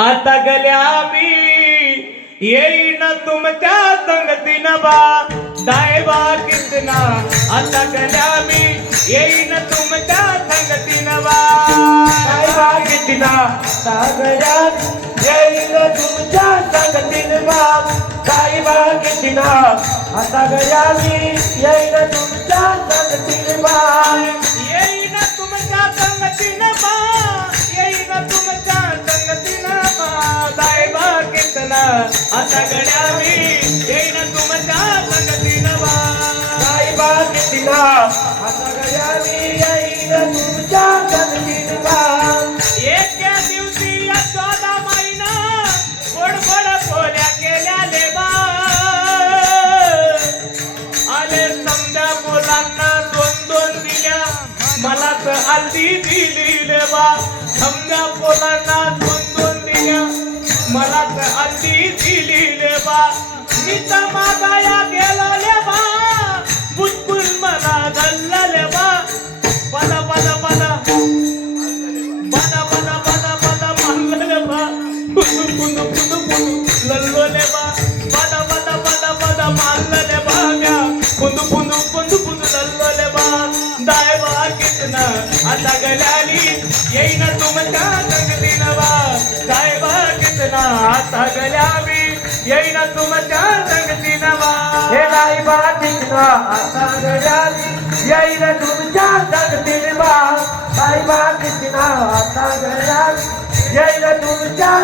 आता गल्या मी येईन तुमच्या संगतीन बा दायबा कितना आता गल्या मी येईन तुमच्या संगतीन बा दायबा कितना सागरात येईन तुमच्या संगतीन बा दायबा कितना आता गल्या मी येईन तुमच्या संगतीन कितना आता गल्या मी येईन तुमच्या संगतीन बा. आता गया मी येईल तुमच्या संगतीन बाप एके दिवशी यशोदा माईना गोड गोड पोल्या केल्या लेबा आले समजा मुलांना दोन दोन दिल्या. मला तर आधी दिली लेबा समजा मुलांना दोन दोन दिल्या. मला तर आधी दिली लेबा मी तर मागाया गेलो लेबा बुटकुल मला धरला लेबा पदा पदा पदा बना बना बना बना मांगले बा. कुंदू कुंदू कुंदू कुंदू लल्लोले बा. बना बना बना बना मांगले बा म्या. कुंदू कुंदू कुंदू कुंदू लल्लोले बा. दायवा कितना आता गल्याली. येईन तुमच्या संगतीन बा. दाय येईन तुमच्या संगतीन बा हे साहेबा कितीना आता गया मी तुमच्या संगतीन बाप साहेबा कितीना आता गया तुमच्या